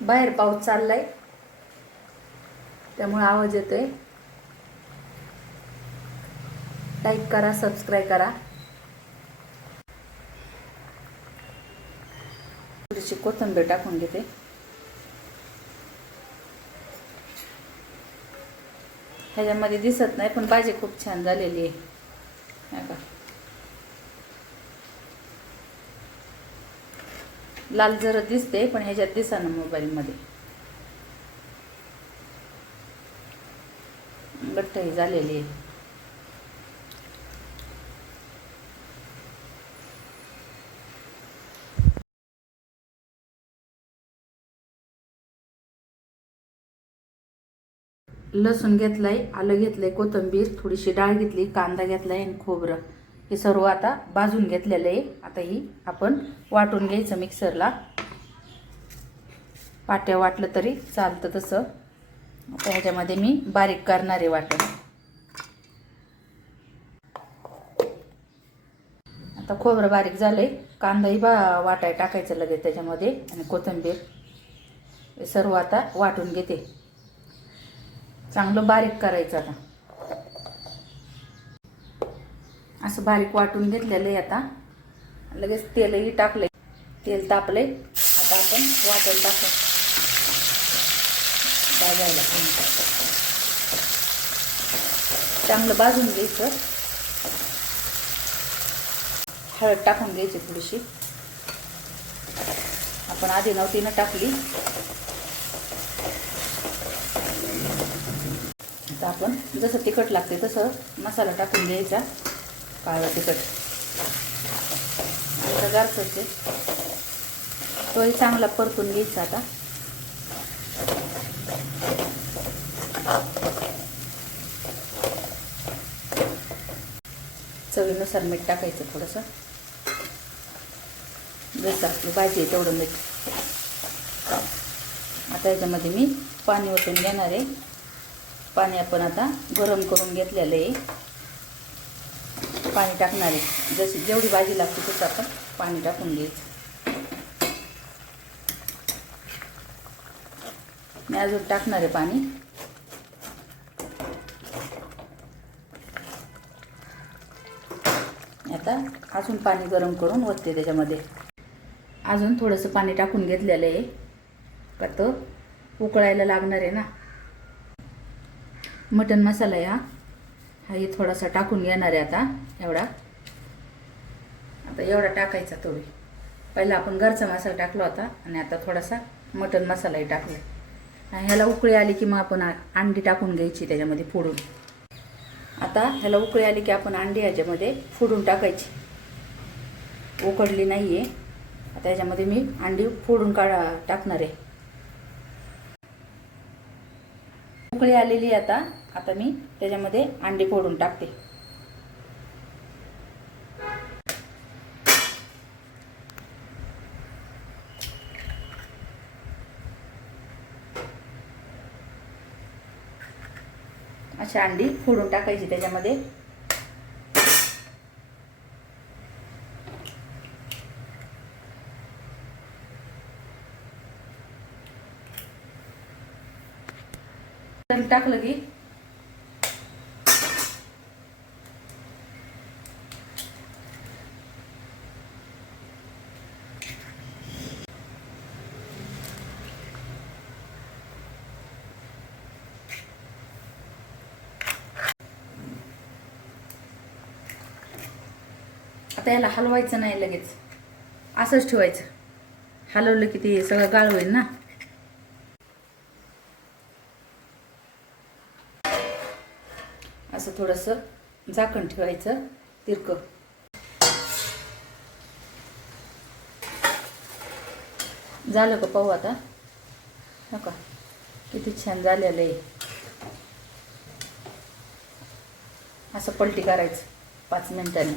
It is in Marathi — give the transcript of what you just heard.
बाहेर पाऊस चाललाय त्यामुळे आवाज येतोय. लाईक करा, सबस्क्राईब करा. थोडीशी कोथिंबीर टाकून घेते. ह्याच्यामध्ये दिसत नाही पण भाजी खूप छान झालेली आहे. का लाल जरा दिसते पण ह्याच्यात दिसेना मोबाईलमध्ये. घट्टही झालेली आहे. लसूण घेतलाय, आलं घेतलंय, कोथिंबीर, थोडीशी डाळ घेतली, कांदा घेतलाय आणि खोबरं हे सर्व आता भाजून घेतलेलं आहे. आता ही आपण वाटून घ्यायचं मिक्सरला. पाट्या वाटलं तरी चालतं तसं. आता ह्याच्यामध्ये मी बारीक करणार आहे वाटण. आता खोबरं बारीक झालंय, कांदाही वाटाय टाकायचं लगेच त्याच्यामध्ये आणि कोथिंबीर हे सर्व आता वाटून घेते. चांगलं बारीक करायचं. आता असं बारीक वाटून घेतलेलं आहे. आता लगेच तेलही टाकले, तेल तापले. आता आपण वाटण टाकू भाजायला. चांगलं भाजून घ्यायचं. हळद टाकून घ्यायची थोडीशी, आपण आधी नव्हती ना टाकली. आता आपण जसं तिखट लागते तसं मसाला टाकून घ्यायचा. काळं तिखट गारसाचे तोही चांगला परतून घ्यायचा. आता चवीनुसार मीठ टाकायचं थोडंसं, जसं आपली भाजी आहे तेवढं मीठ. आता याच्यामध्ये मी पाणी ओतून घेणार आहे. पाणी आपण आता गरम करून घेतलेलं आहे. पाणी टाकणार आहे. जशी जेवढी भाजी लागते तसं आपण पाणी टाकून घ्यायचं. मी अजून टाकणार आहे पाणी. आता अजून पाणी गरम करून ओतते त्याच्यामध्ये. अजून थोडंसं पाणी टाकून घेतलेलं आहे, का तो उकळायला लागणार आहे ना. मटण मसाला आहे हाही थोडासा टाकून घेणार आहे. आता एवढा टाकायचा. थोडी पहिला आपण घरचा मसाला टाकला होता आणि आता थोडासा मटण मसालाही टाकला. ह्याला उकळी आली की मग आपण अंडी टाकून घ्यायची त्याच्यामध्ये फोडून. आता ह्याला उकळी आली की आपण अंडी ह्याच्यामध्ये फोडून टाकायची. उकडली नाही आहे. आता ह्याच्यामध्ये मी अंडी फोडून टाकणार आहे. उकळी आलेली आता मी त्याच्यामध्ये अंडी फोडून टाकते. अशी अंडी फोडून टाकायची त्याच्यामध्ये. टाकलं की आता याला हलवायचं नाही, लगेच असंच ठेवायचं. हलवलं की ते सगळं गाळ होईल ना. असं थोडंसं झाकण ठेवायचं तिरकं. झालं का पाहू आता. नका किती छान झालेलं आहे. असं पलटी करायचं 5 मिनिटांनी.